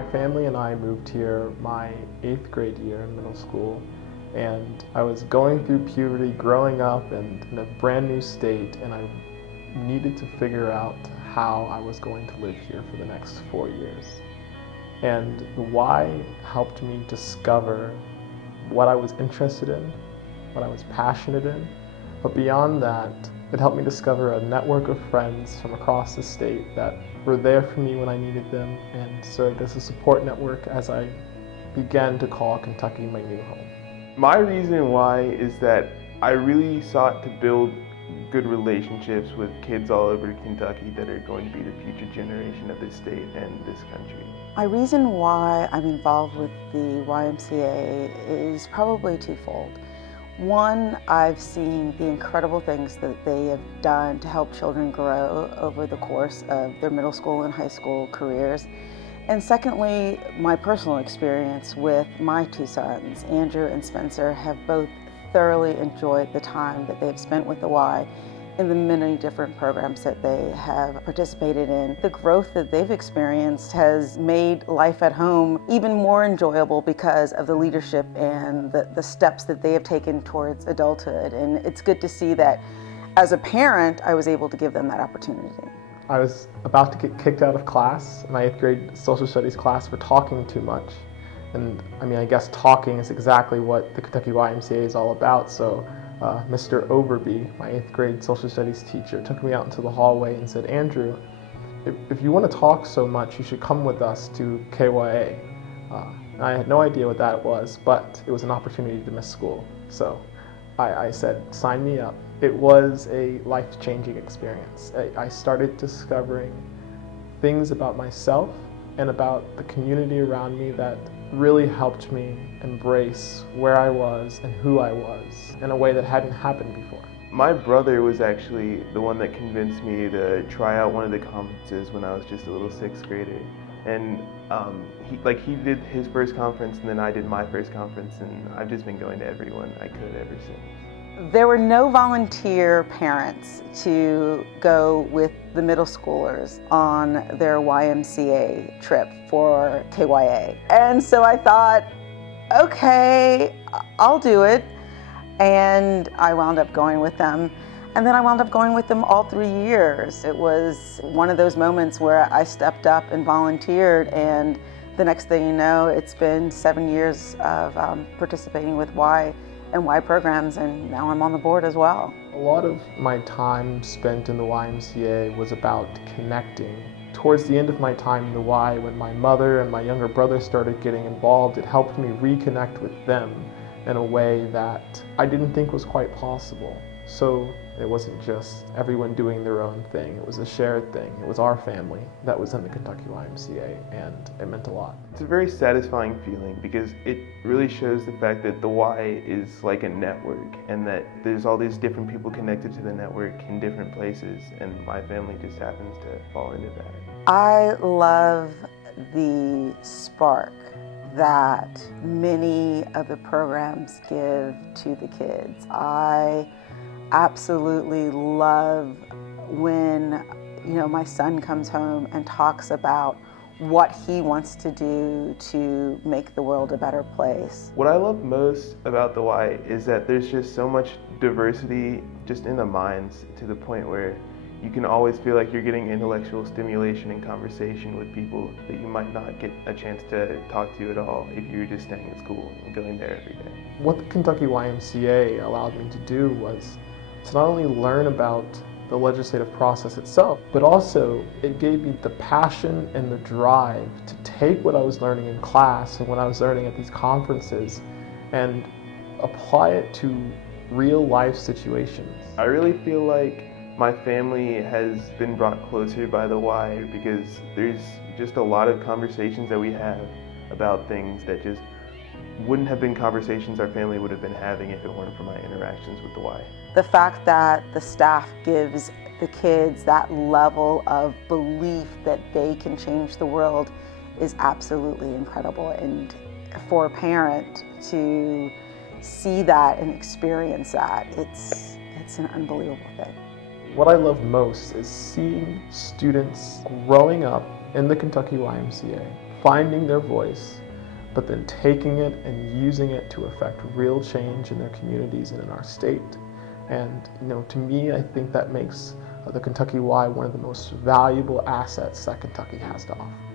My family and I moved here my 8th grade year in middle school, and I was going through puberty, growing up and in a brand new state, and I needed to figure out how I was going to live here for the next 4 years. And the why helped me discover what I was interested in, what I was passionate in, but beyond that, it helped me discover a network of friends from across the state that were there for me when I needed them and served as a support network as I began to call Kentucky my new home. My reason why is that I really sought to build good relationships with kids all over Kentucky that are going to be the future generation of this state and this country. My reason why I'm involved with the YMCA is probably twofold. One, I've seen the incredible things that they have done to help children grow over the course of their middle school and high school careers. And secondly, my personal experience with my two sons, Andrew and Spencer, have both thoroughly enjoyed the time that they've spent with the Y in the many different programs that they have participated in. The growth that they've experienced has made life at home even more enjoyable because of the leadership and the steps that they have taken towards adulthood. And it's good to see that as a parent, I was able to give them that opportunity. I was about to get kicked out of class, my 8th grade social studies class, for talking too much. And I guess talking is exactly what the Kentucky YMCA is all about. So Mr. Overby, my 8th grade social studies teacher, took me out into the hallway and said, "Andrew, if you want to talk so much, you should come with us to KYA. And I had no idea what that was, but it was an opportunity to miss school. So I said, sign me up. It was a life-changing experience. I started discovering things about myself and about the community around me that really helped me embrace where I was and who I was in a way that hadn't happened before. My brother was actually the one that convinced me to try out one of the conferences when I was just a little 6th grader. And he did his first conference and then I did my first conference, and I've just been going to every one I could ever since. There were no volunteer parents to go with the middle schoolers on their YMCA trip for KYA. And so I thought, okay, I'll do it. And I wound up going with them. And then I wound up going with them all 3 years. It was one of those moments where I stepped up and volunteered, and the next thing you know, it's been 7 years of participating with Y and Y programs, and now I'm on the board as well. A lot of my time spent in the YMCA was about connecting. Towards the end of my time in the Y, when my mother and my younger brother started getting involved, it helped me reconnect with them in a way that I didn't think was quite possible. So it wasn't just everyone doing their own thing, it was a shared thing. It was our family that was in the Kentucky YMCA, and it meant a lot. It's a very satisfying feeling because it really shows the fact that the Y is like a network and that there's all these different people connected to the network in different places, and my family just happens to fall into that. I love the spark that many of the programs give to the kids. I absolutely love when my son comes home and talks about what he wants to do to make the world a better place. What I love most about the Y is that there's just so much diversity just in the minds, to the point where you can always feel like you're getting intellectual stimulation and conversation with people that you might not get a chance to talk to at all if you were just staying at school and going there every day. What the Kentucky YMCA allowed me to do was to not only learn about the legislative process itself, but also it gave me the passion and the drive to take what I was learning in class and what I was learning at these conferences and apply it to real life situations. I really feel like my family has been brought closer by the Y because there's just a lot of conversations that we have about things that just wouldn't have been conversations our family would have been having if it weren't for my interactions with the Y. The fact that the staff gives the kids that level of belief that they can change the world is absolutely incredible. And for a parent to see that and experience that, it's an unbelievable thing. What I love most is seeing students growing up in the Kentucky YMCA, finding their voice, but then taking it and using it to affect real change in their communities and in our state. And to me, I think that makes the Kentucky Y one of the most valuable assets that Kentucky has to offer.